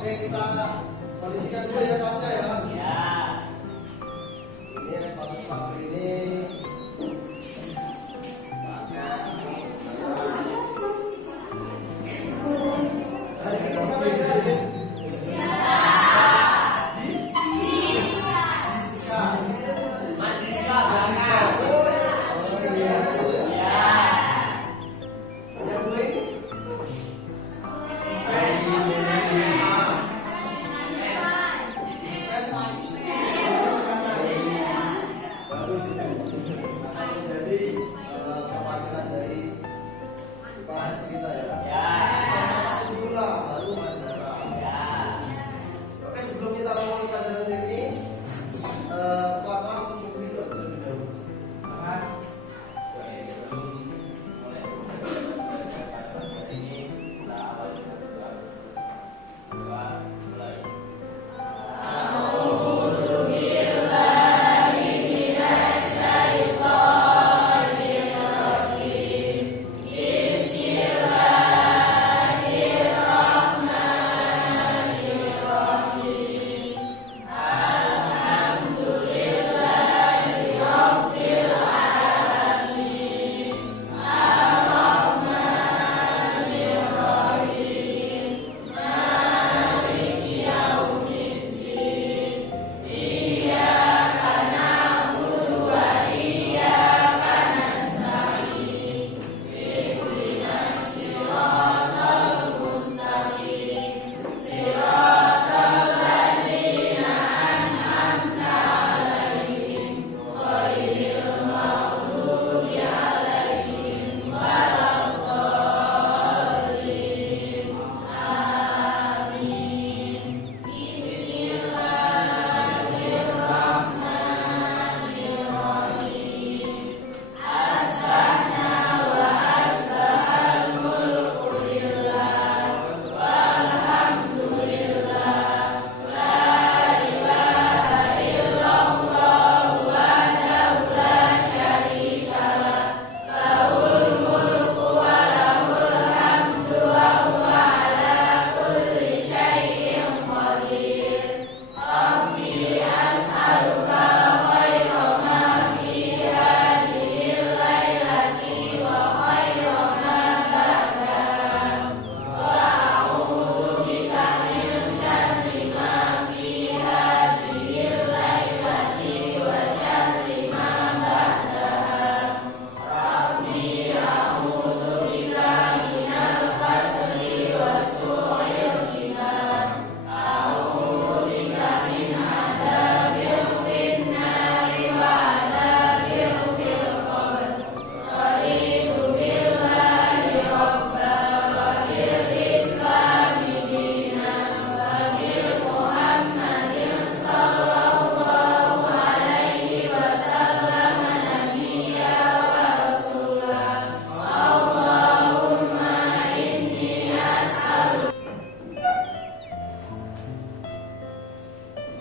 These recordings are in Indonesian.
Oke, kita kondisikan dulu ya kelasnya ya. Ya. Ini sepatu-sepatu ini. Hari ini siapa yang hadir? Mas Rizka belakang. Yang gue ini? Bagus itu. Jadi penghasilan dari bahan kita ya. Ya. Sama dulu lah, baru madrasah. Ya. Oke, sebelum kita mulai pelajaran ini, ketua kelas untuk video terlebih dahulu.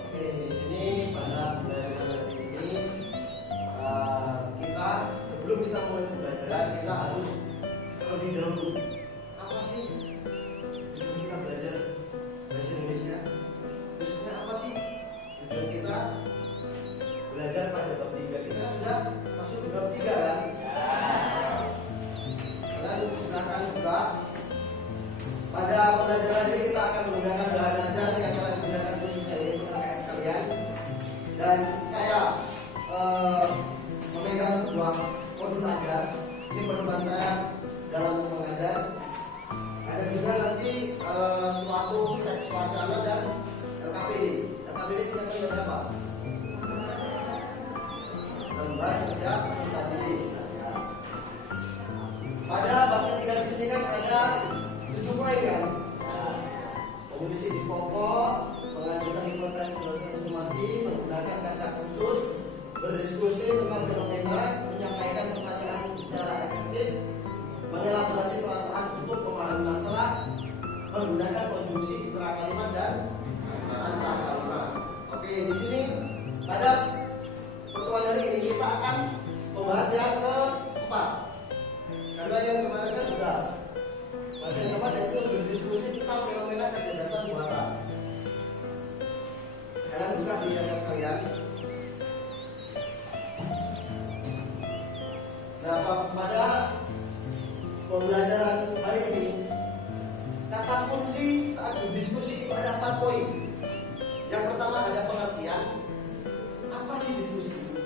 Oke, di sini pada pelajaran ini kita sebelum kita mulai pembelajaran kita harus terlebih dahulu apa sih tujuan kita belajar bahasa Indonesia? Maksudnya apa sih tujuan kita belajar pada bab 3? Kita kan sudah masuk di bab 3 kan? Kalian silakan buka. Pada pembelajaran ini kita akan menggunakan bahan ajar yang akan digunakan khususnya yaitu LKS kalian. Dan saya memegang sebuah modul ajar. Ini pedoman saya dalam mengajar. Ada juga nanti suatu teks wacana dan LKPD. LKPD singkatnya dari apa? Lembar kerja peserta didik. Pada bab ketiga di sini kan ada 7 poin kan? Komunikasi di pokok, mengajukan hipotesis proses informasi, menggunakan kata khusus, berdiskusi tentang fenomena, menyampaikan pertanyaan secara efektif, mengelaborasi perasaan untuk memahami masalah, menggunakan konjungsi intra kalimat dan antar kalimat. Oke, di sini pada pertemuan hari ini kita akan membahas yang keempat. Karena yang kemarin kan sudah bahasa yang keempat yaitu berdiskusi tentang fenomena kecerdasan buatan. itu ada 4 poin. Yang pertama ada pengertian, apa sih diskusi itu?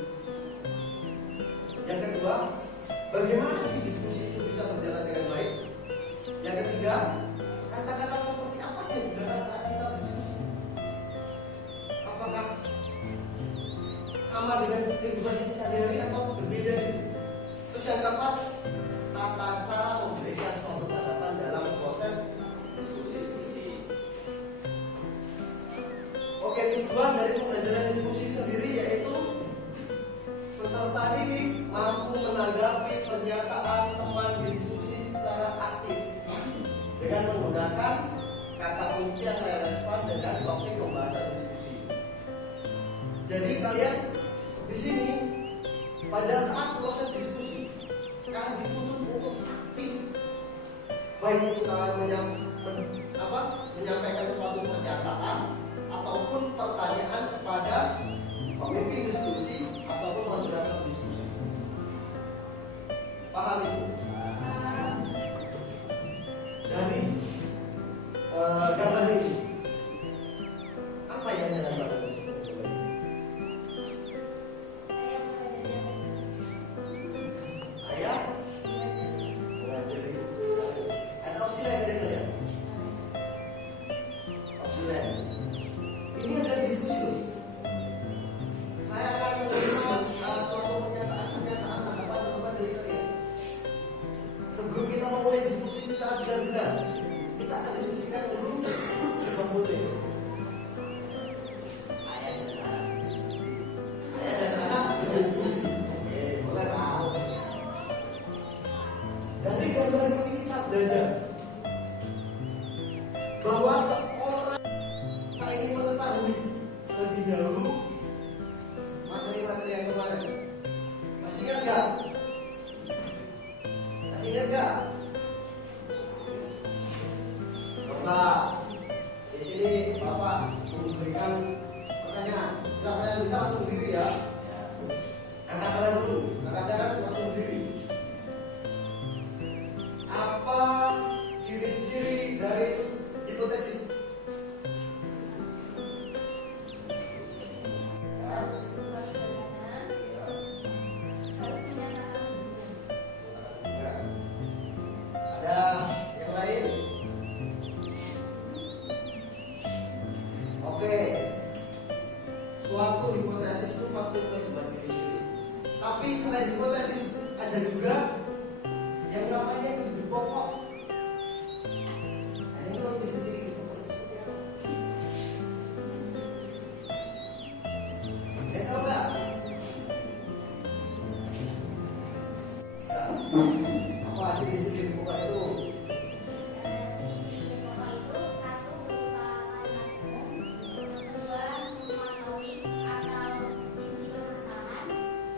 Yang kedua, bagaimana sih diskusi itu bisa berjalan dengan baik? Yang ketiga, kata-kata seperti apa sih yang digunakan saat kita berdiskusi? Apakah sama dengan kehidupan kita sehari-hari atau berbeda? Terus yang keempat, tata cara memberikan suatu tanggapan dalam proses diskusi. Oke, tujuan dari pembelajaran diskusi sendiri yaitu peserta didik mampu menanggapi pernyataan teman diskusi secara aktif dengan menggunakan kata kunci yang relevan dengan topik pembahasan diskusi. Jadi kalian di sini pada saat proses diskusi kalian dituntut untuk aktif, baik itu kalian menyampaikan suatu pernyataan ataupun pertanyaan kepada pemimpin diskusi ataupun moderator diskusi. Paham itu? Dari gambar ini apa yang dengan gambar ini? Ayah mengajari. Ada opsi lain dari kalian? Opsi lain. Ini ada diskusi loh. Saya akan menerima suatu pernyataan tanggapan dari kalian. Sebelum kita memulai diskusi secara benar-benar, kita akan diskusikan dulu memulai. Ayah dan anak berdiskusi. Oke, mulai tahu. Dari gambar ini kita belajar bahwa seorang saya ingin mengetahui terlebih dahulu materi-materi yang kemarin. Masih ingat gak? Masih ingat gak? Coba di sini Bapak memberikan pertanyaan. Jika kalian bisa langsung berdiri ya. Angkat tangan dulu. Angkat tangan langsung berdiri. Apa ciri-ciri dari hipotesis? Harus bersifat sederhana, harus menyatakan Ada yang lain? Oke. Suatu hipotesis itu pasti punya sebuah ciri-ciri. Tapi selain hipotesis ada juga yang namanya lebih pokok. Ada yang tahu ciri-ciri hipotesis seperti apa? Ada yang tahu nggak? Apa ciri-ciri pokok itu? ciri-ciri pokok itu satu berupa kalimat umum, yang kedua berupa topik atau inti permasalahan,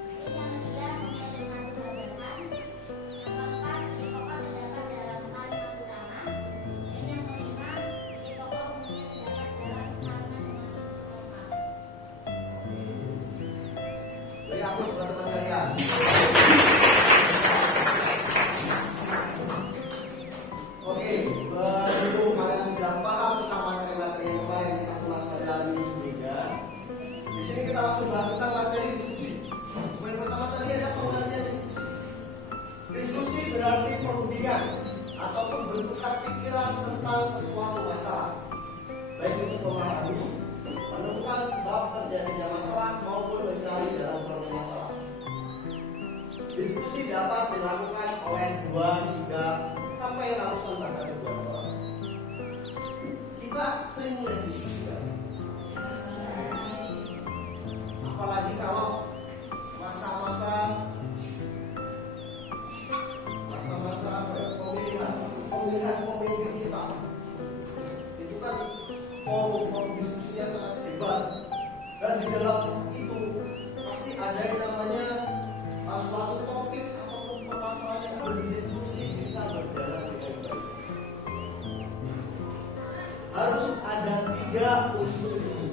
terus yang ketiga punya ada satu gagasan, yang keempat ide pokok terdapat dalam kalimat utama, dan yang kelima ide pokok umumnya terdapat dalam kalimat dengan unsur formal. Beri aplaus buat teman kalian. Oke, begitu kalian sudah paham tentang materi-materi yang kemarin kita ulas pada minggu sebelumnya. Di sini kita langsung bahas tentang materi diskusi. Poin pertama tadi ada pengertian diskusi. Diskusi berarti perundingan atau pembentukan pikiran tentang sesuatu masalah, baik itu memahami, menemukan sebab terjadinya masalah maupun mencari jalan keluar masalah. Diskusi dapat dilakukan oleh 2, 3, sampai ratusan bahkan ribuan orang. Kita sering mulai diskusi kan? Apalagi kalau masa-masa pemilihan pemimpin kita, itu kan forum diskusinya sangat hebat, dan di dalam itu pasti ada yang namanya suatu topik ataupun permasalahan yang berdiskusi bisa berjalan dengan baik. Harus ada 3 unsur ini.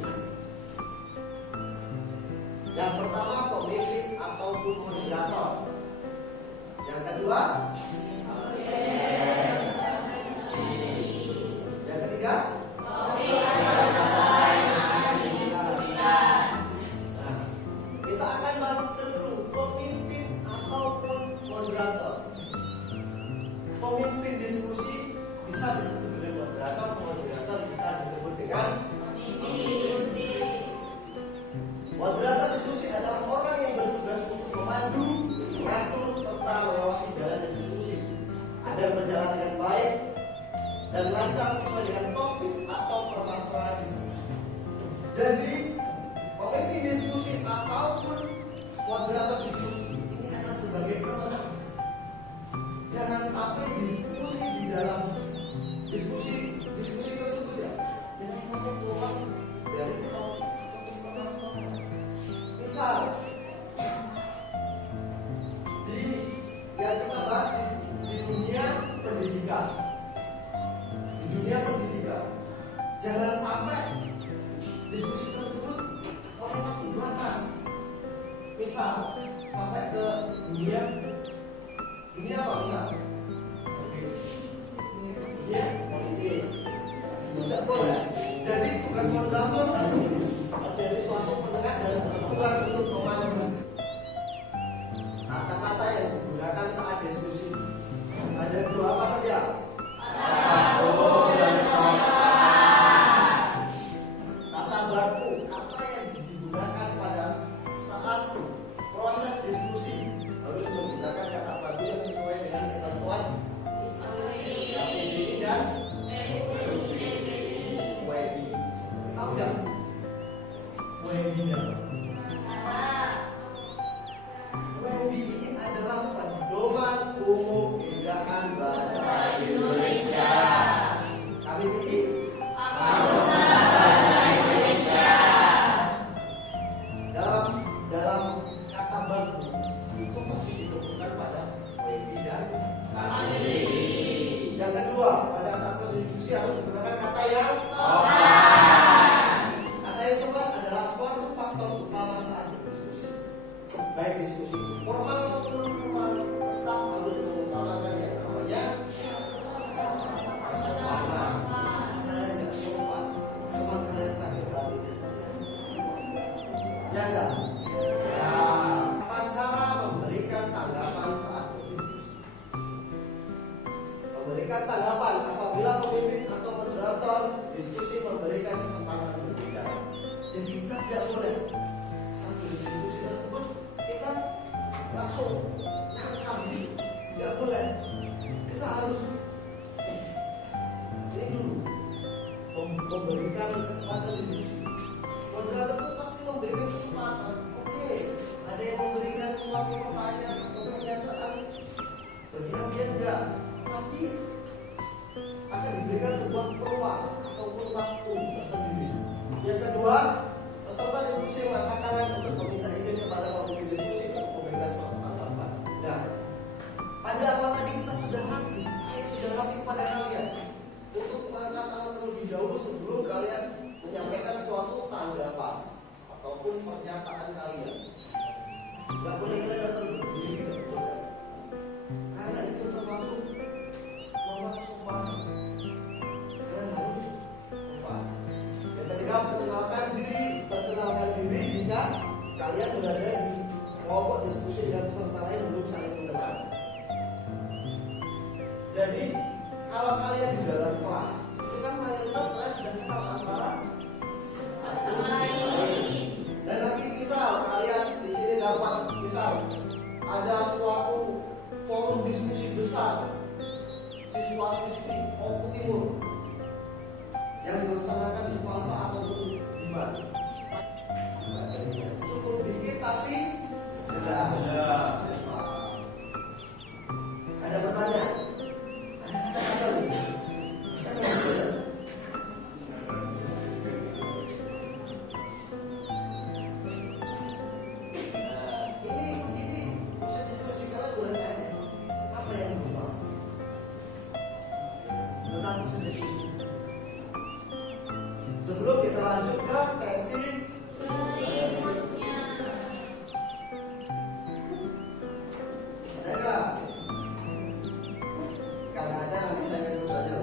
Yang pertama pemimpin ataupun moderator. Yang kedua yang ketiga diskusi tersebut melewati batas. Misal sampai ke dunia apa misal? Dunia politik. Tidak boleh. Jadi tugas moderator dari suatu pendengar dan tugas untuk memandu kata-kata yang digunakan saat diskusi. Ada dua apa saja? Kata baku, kata yang digunakan pada saat proses diskusi harus menggunakan kata baku yang sesuai dengan ketentuan KPBI dan WBI. Tahu nggak? Webinar. WBI ini adalah pedoman umum ejaan bahasa Indonesia. KPBI dalam kata baku itu pasti ditemukan pada WBI dan KPBI. Yang kedua, pada saat diskusi harus menggunakan kata yang adalah suatu faktor utama saat berdiskusi. Baik diskusi formal maupun informal, tetap harus mengutamakan yang namanya kesopanan. Kalian tidak sopan, teman kalian sakit hati. Ya enggak? Apa cara memberikan tanggapan saat berdiskusi? Memberikan tanggapan apabila pemimpin atau moderator diskusi memberikan kesempatan berbicara. Jadi kita tidak boleh saat berdiskusi tersebut kita langsung nyangkambi, tidak boleh. Kita harus ini dulu memberikan kesempatan diskusi. Moderator itu pasti memberikan kesempatan. Oke, ada yang memberikan suatu pertanyaan atau pernyataan bagi enggak, pasti akan diberikan sebuah peluang ataupun waktu tersendiri. Yang kedua, peserta diskusi mengangkat tangan untuk meminta izin kepada pemimpin diskusi untuk memberikan suatu tanggapan. Nah, pada awal tadi kita sudah ngerti, saya sudah ngerti kepada kalian untuk mengangkat tangan terlebih dahulu sebelum kalian menyampaikan suatu tanggapan ataupun pernyataan kalian. Gak boleh kita dasar berdiri, tidak boleh. Karena itu termasuk nomor sopan. Kalian harus sopan. Yang ketiga, perkenalkan diri jika kalian berada di kelompok diskusi dengan peserta lain belum saling mengenal. Jadi kalau kalian di dalam kelas itu kan mayoritas kalian sudah kenal antara sama lain. Dan lagi misal kalian di sini dapat misal ada suatu forum diskusi besar siswa-siswi Oku Timur yang dilaksanakan di Selasa ataupun di mana. Cukup dikit tapi jelas. Ada pertanyaan? Ada kata-kata bisa menjawab? Ini proses diskusi kalian boleh tanya. Apa yang berubah? Tentang proses diskusi. Sebelum kita lanjut ke sesi berikutnya. Ada nggak? Kalau ada nanti saya akan belajar.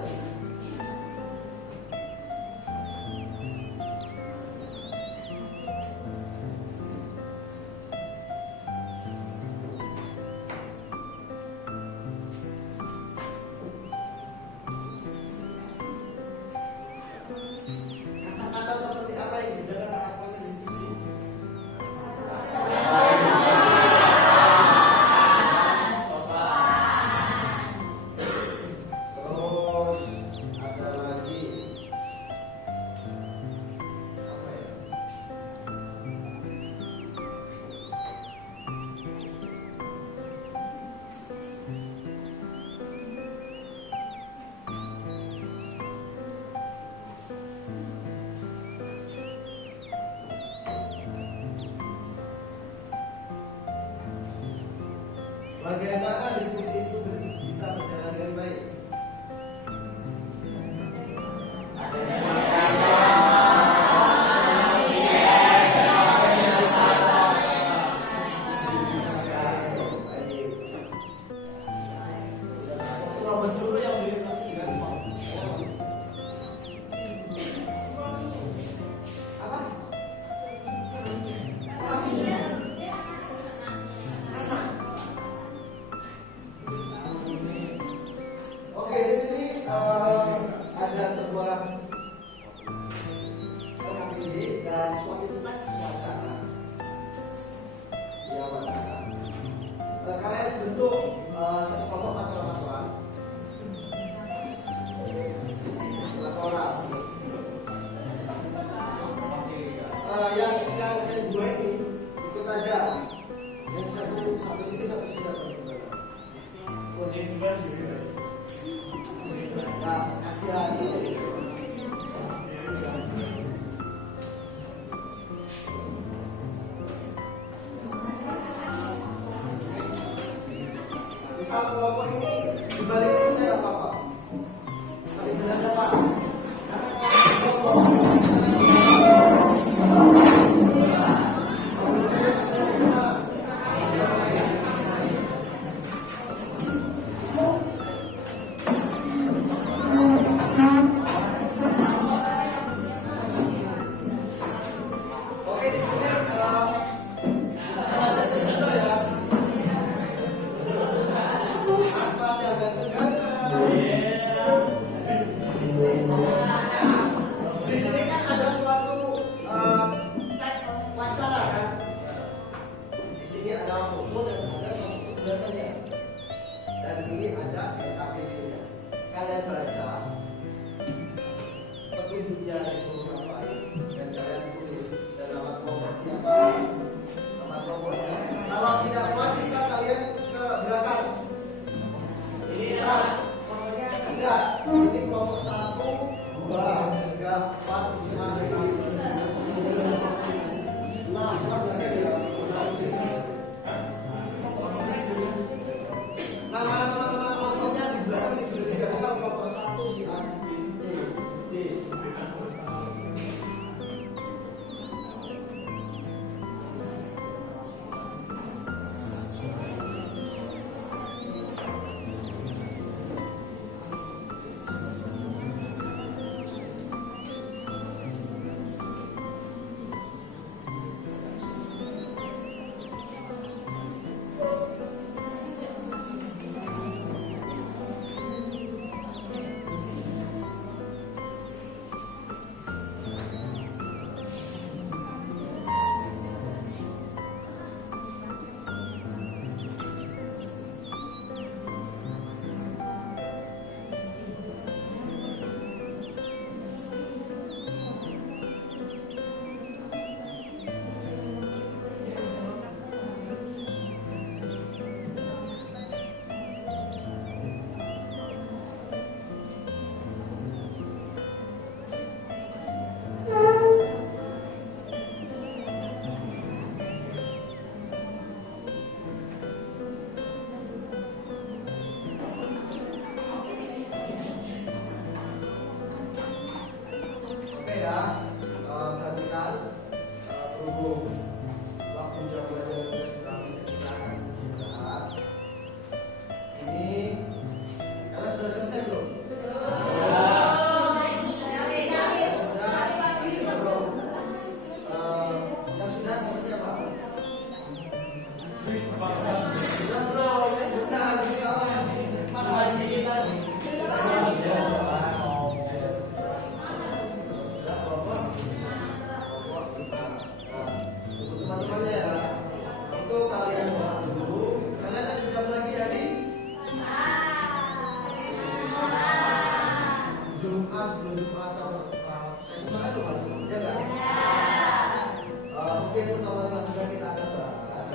Kata-kata seperti apa yang digunakan saat proses diskusi? Terus ada lagi apa ya? Bagaimana diskusi itu bisa berjalan dengan baik? saat kelompok ini dibalikin saja nggak apa-apa. Tapi benar Pak. Karena kelompok oke di sini kita belajar dulu ya. Mas yang ganteng. Di sini kan ada suatu teks wacana kan. Di sini ada foto dan ada tulisannya. Dan ini ada LKPD-nya. Kalian baca petunjuknya disuruh ngapain dan kalian tulis dan nama kelompok siapa, nama kelompok siapa. Kalau tidak kuat bisa kalian ke belakang. Bisa. Enggak. Ini kelompok 1, 2, 3, 4, 5, 6. Nah, nama-nama kelompoknya di belakang ditulis. Tidak bisa kelompok 1 si A, si B, si C, D. Oke ya, perhatikan berhubung waktu jam belajar kita sudah bisa digunakan istirahat. Ini kalian sudah selesai belum? Yang sudah nomor siapa? Sudah belum? Bukan, ini orang mana lagi tadi? Teman-temannya ya, itu kalian buat dulu. Kalian ada jam lagi hari Jumat, sebelum Jumat atau saya kemarin lupa sebelumnya kan? Mungkin pertama selanjutnya kita akan bahas.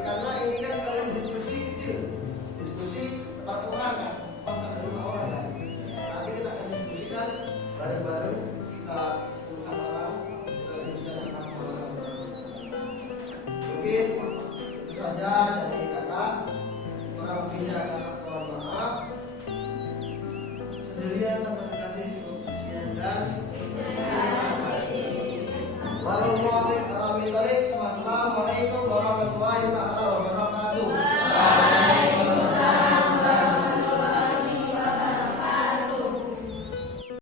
Karena ini kan kalian diskusi kecil, diskusi 4 orang kan, 4 sampai 5 orang kan. Nanti kita akan diskusikan bareng-bareng, kita puluhan orang, kita diskusikan tentang sama-sama. Mungkin itu saja dari kakak. Kurang lebihnya kakak mohon maaf. Sendirian tanpa dikasih cukup sekian dan Wassalamualaikum warahmatullahi wabarakatuh.